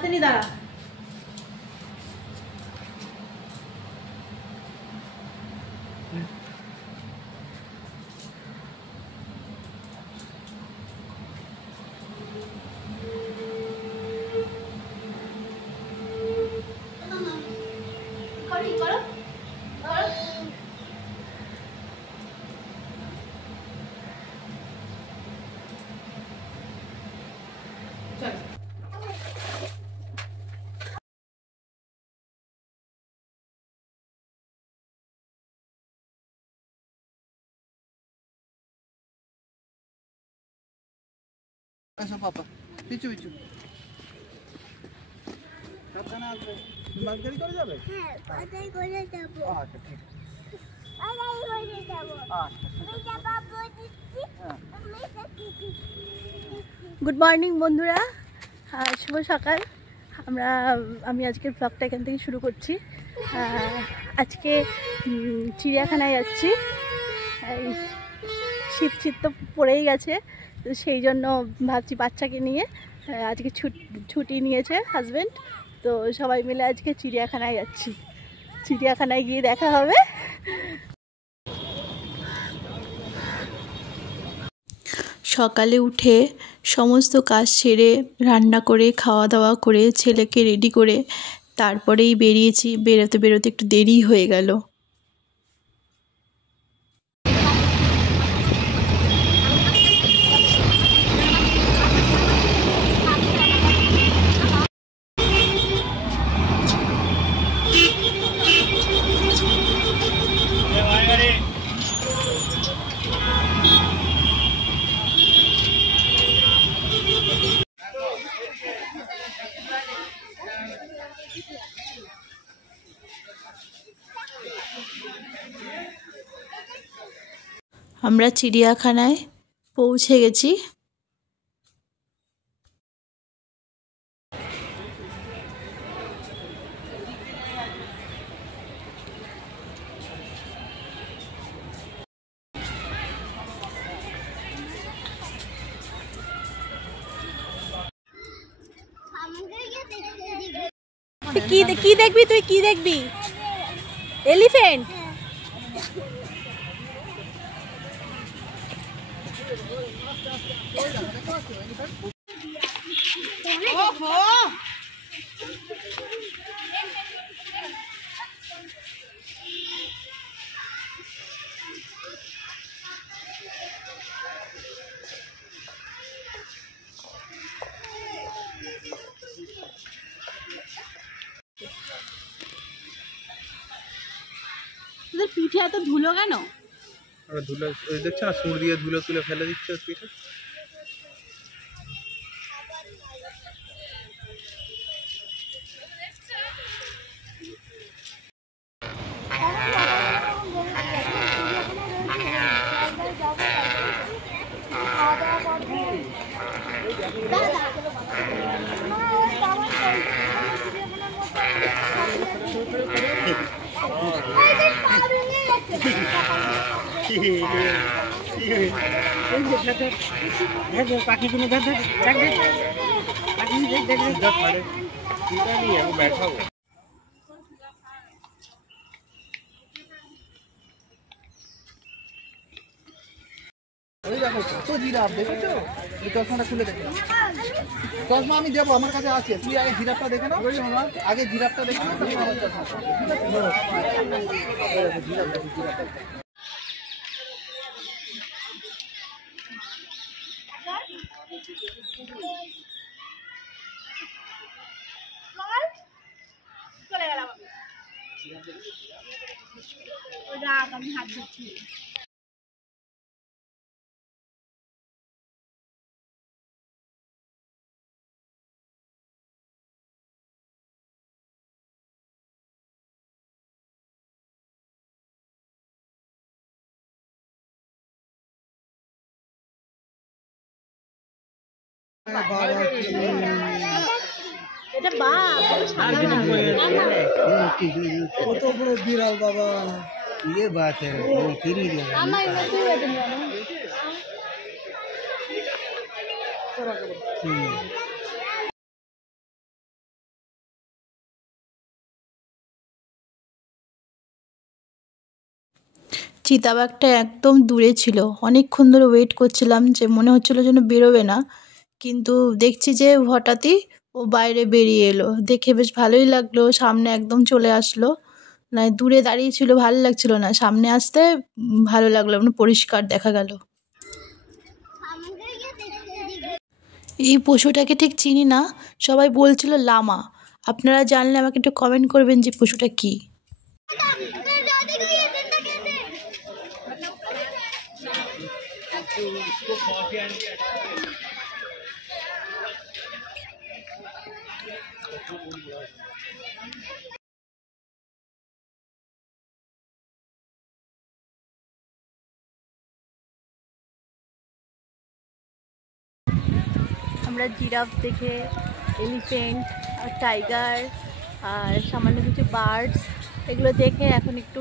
হাতে নি দাঁড়া। ऐसा पापा পিছু পিছু সাবধানে আসবে। বাস গাড়ি করে যাবে? হ্যাঁ, বাস করে যাব। আচ্ছা ঠিক আছে। বাস করে যাব। আচ্ছা আমি যাব বলছি। গুড মর্নিং বন্ধুরা, শুভ সকাল। আমি আজকের ব্লগটা এখান থেকে শুরু করছি। আজকে চিড়িয়াখানায় যাচ্ছি। শীত শীত তো পড়েই গেছে, তো সেই জন্য ভাবছি বাচ্চাকে নিয়ে আজকে ছুটি নিয়েছে হাজব্যান্ড, তো সবাই মিলে আজকে চিড়িয়াখানায় যাচ্ছি। চিড়িয়াখানায় গিয়ে দেখা হবে। সকালে উঠে সমস্ত কাজ সেরে রান্না করে খাওয়া দাওয়া করে ছেলেকে রেডি করে তারপরেই বেরিয়েছি। বেরোতে বেরোতে একটু দেরি হয়ে গেল। আমরা চিড়িয়াখানায় পৌঁছে গেছি। কি দেখবি তুই? কি দেখবি? এলিফ্যান্ট? তোদের পিঠে এত ধুলো কেন? ধুলো দেখছো না, সুর দিয়ে ধুলো তুলে ফেলে দিচ্ছে পিঠে। পাখিগুলো দেখ দেখ দেখ দেখ পাখি দেখ দেখ দেখ মানে চিন্তা নেই, আমি बैठाবো। ওই দেখো কত জিরাফ দেখেছো? এই চশমাটা খুলে দেখো। চশমা আমি দেবো, আমার কাছে আছে। তুই আগে জিরাফটা দেখে নাও, আগে জিরাফটা দেখে নাও, তারপর আমার চশমা। জিরাফ দেখো, জিরাফ দেখো। চলে গেলাম আমি হাত ধরছি। এটা কত বড় বিড়াল বাবা! ये बात है, वो तेरी है। চিতাবাঘটা একদম দূরে ছিল, অনেকক্ষণ ধরে ওয়েট করছিলাম যে মনে হচ্ছিল যেন বেরোবে না, কিন্তু দেখছি যে হঠাৎই ও বাইরে বেরিয়ে এলো। দেখে বেশ ভালোই লাগলো, সামনে একদম চলে আসলো। না দূরে দাঁড়িয়ে ছিল, ভালো লাগছিল না, সামনে আসতে ভালো লাগলো, মানে পরিষ্কার দেখা গেল। এই পশুটাকে ঠিক চিনি না, সবাই বলছিল লামা। আপনারা জানলে আমাকে একটু কমেন্ট করবেন যে পশুটা কী। আমরা জিরাফ দেখে, এলিফ্যান্ট আর টাইগার আর সামান্য কিছু বার্ডস এগুলো দেখে এখন একটু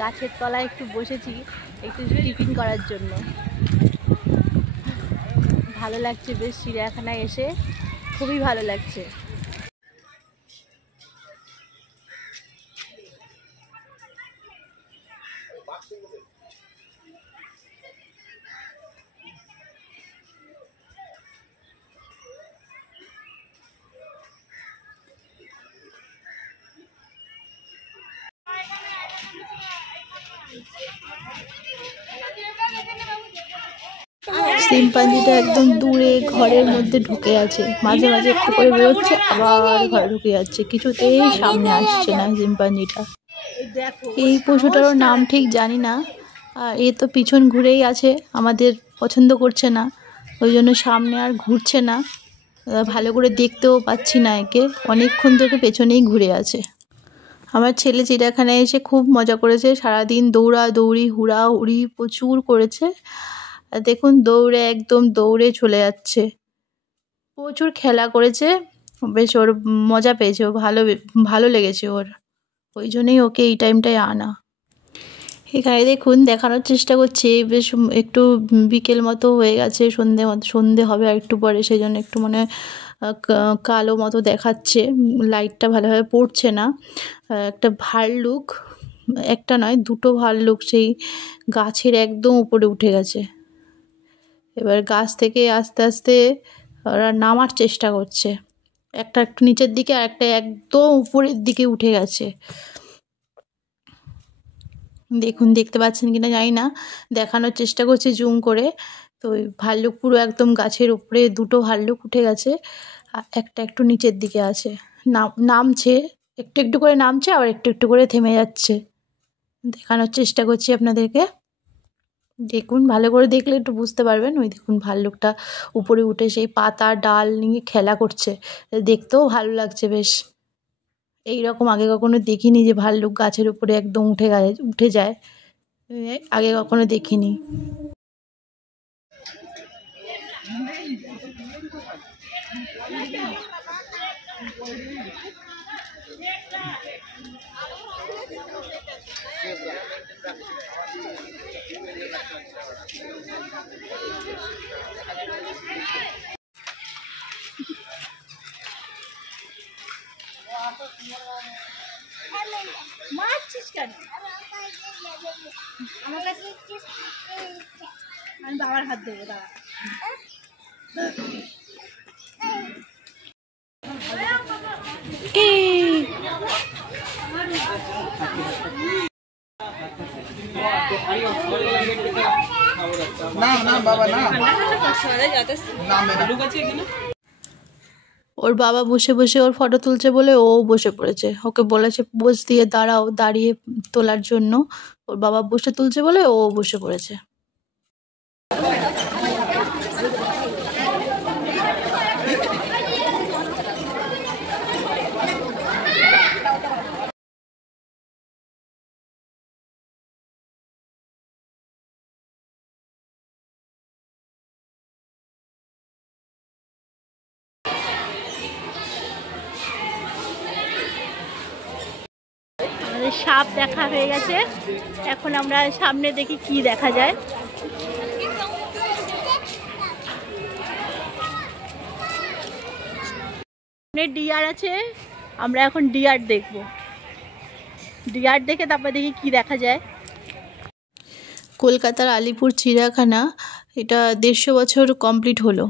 গাছের তলায় একটু বসেছি একটু টিফিন করার জন্য। ভালো লাগছে বেশ, চিড়িয়াখানায় এসে খুবই ভালো লাগছে। শিম্পাঞ্জিটা একদম দূরে ঘরের মধ্যে ঢুকে আছে, মাঝে মাঝে একটু করে বেরোচ্ছে আবার ঘরে ঢুকে যাচ্ছে, কিছুতেই সামনে আসছে না শিম্পাঞ্জিটা। এই পশুটারও নাম ঠিক জানি না, আর এ তো পিছন ঘুরেই আছে, আমাদের পছন্দ করছে না, ওই জন্য সামনে আর ঘুরছে না, ভালো করে দেখতেও পাচ্ছি না একে, অনেকক্ষণ ধরে পেছনেই ঘুরে আছে। আমার ছেলে চিড়িয়াখানায় এসে খুব মজা করেছে, সারাদিন দৌড়াদৌড়ি হুড়াহুড়ি প্রচুর করেছে। দেখুন একদম দৌড়ে চলে যাচ্ছে, প্রচুর খেলা করেছে, বেশ ওর মজা পেয়েছে, ও ভালো লেগেছে ওর, ওই জন্যই ওকে এই টাইমটায় আনা। এখানে দেখুন দেখানোর চেষ্টা করছি, বেশ একটু বিকেল মতো হয়ে গেছে, সন্ধে হবে আর একটু পরে, সেই জন্য একটু মনে কালো মতো দেখাচ্ছে, লাইটটা ভালোভাবে পড়ছে না। একটা ভাল্লুক, একটা নয় দুটো ভাল্লুক সেই গাছের একদম উপরে উঠে গেছে, এবার গাছ থেকে আস্তে আস্তে ওরা নামার চেষ্টা করছে, একটা একটু নিচের দিকে আর একটা একদম উপরের দিকে উঠে গেছে। দেখুন দেখতে পাচ্ছেন কিনা জানি না, দেখানোর চেষ্টা করছি জুম করে। তো ওই ভাল্লুক পুরো একদম গাছের উপরে দুটো ভাল্লুক উঠে গেছে, আর একটা একটু নিচের দিকে আছে, নামছে একটু একটু করে, নামছে আবার একটু একটু করে থেমে যাচ্ছে। দেখানোর চেষ্টা করছি আপনাদেরকে, দেখুন ভালো করে দেখলে একটু বুঝতে পারবেন। ওই দেখুন ভাল্লুকটা উপরে উঠে সেই পাতা ডাল নিয়ে খেলা করছে, দেখতেও ভালো লাগছে বেশ। এইরকম আগে কখনো দেখিনি যে ভাল্লুক গাছের উপরে একদম উঠে যায়, আগে কখনো দেখিনি। মারছিস কেন? আমি বাবার হাত দেবো, দাঁড়া। না না বাবা না, ওর বাবা বসে বসে ওর ফটো তুলছে বলে ও বসে পড়েছে, ওকে বলেছে পোজ দিয়ে দাঁড়াও, দাঁড়িয়ে তোলার জন্য, ওর বাবা বসে তুলছে বলে ও বসে পড়েছে। সাপ দেখা হয়ে গেছে, এখন আমরা সামনে দেখি কি দেখা যায়। ডিয়ার আছে, আমরা এখন ডিয়ার দেখবো, ডিয়ার দেখে তারপর দেখি কি দেখা যায়। কলকাতার আলিপুর চিড়িয়াখানা এটা 150 বছর কমপ্লিট হলো।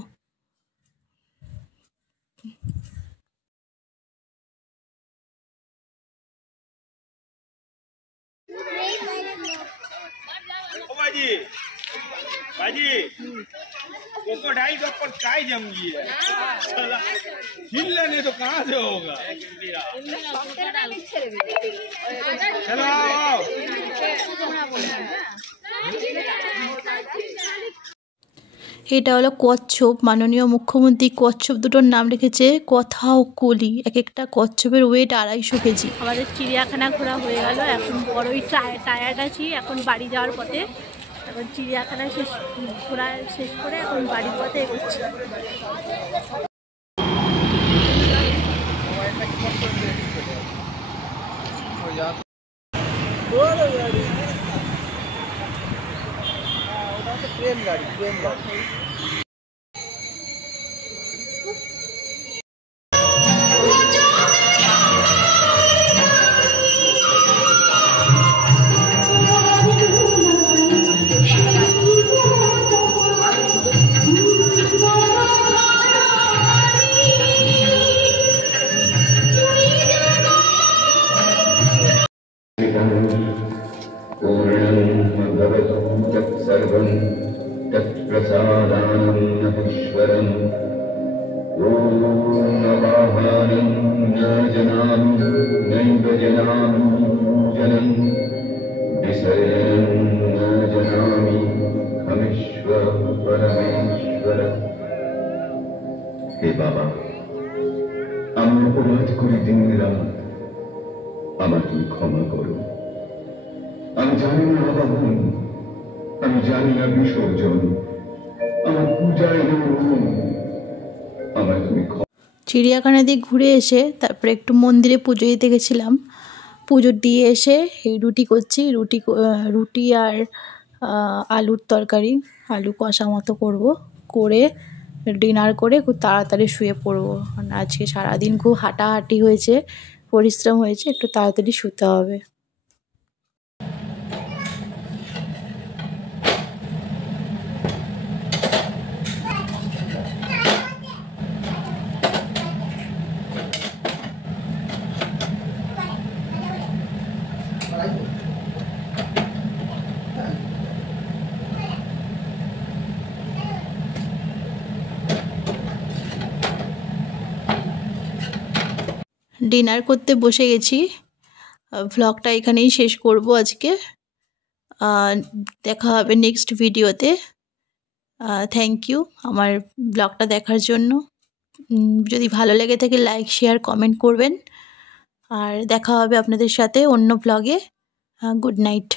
क्रोकोडाइल के ऊपर काय जम गई है साला हिलने नहीं तो कहाँ से होगा। चलो आओ। এটা হলো কচ্ছপ। মাননীয় মুখ্যমন্ত্রী কচ্ছপ দুটোর নাম রেখেছে কথা ও কলি। এক একটা কচ্ছপের ওয়েট 250 কেজি। আমাদের চিড়িয়াখানা ঘোরা হয়ে গেল, এখন বড়ই টায়ার্ড আছি। এখন বাড়ি যাওয়ার পথে, এখন চিড়িয়াখানা ঘোরা শেষ করে এখন বাড়ির পথে এগোচ্ছি। ट्रेन गाड़ी सर्वं तत्प्रसादानन्दीश्वरम् ॐ अवाहानं न जनामि नैव जनामि जनम् विसर्जनं न जनामि खमेश्व परमेश्वर। हे बाबा, আমি অপরাধ করি দিন রাত, আমার তুমি ক্ষমা করো। আমি জানি না আবাহন, আমি জানি না বিসর্জন, আমার পূজায় আমার তুমি। চিড়িয়াখানা দিয়ে ঘুরে এসে তারপরে একটু মন্দিরে পুজো দিতে গেছিলাম। পুজো দিয়ে এসে এই রুটি করছি, রুটি আর আলুর তরকারি, আলু কষা মতো করবো, করে ডিনার করে খুব তাড়াতাড়ি শুয়ে পড়বো। কারণ আজকে সারাদিন খুব হাঁটাহাঁটি হয়েছে, পরিশ্রম হয়েছে, একটু তাড়াতাড়ি শুতে হবে। ডিনার করতে বসে গেছি। ভ্লগটা এখানেই শেষ করব আজকে। দেখা হবে নেক্সট ভিডিওতে। থ্যাংক ইউ আমার ব্লগটা দেখার জন্য। যদি ভালো লেগে থাকে লাইক শেয়ার কমেন্ট করবেন। আর দেখা হবে আপনাদের সাথে অন্য ব্লগে। Good night.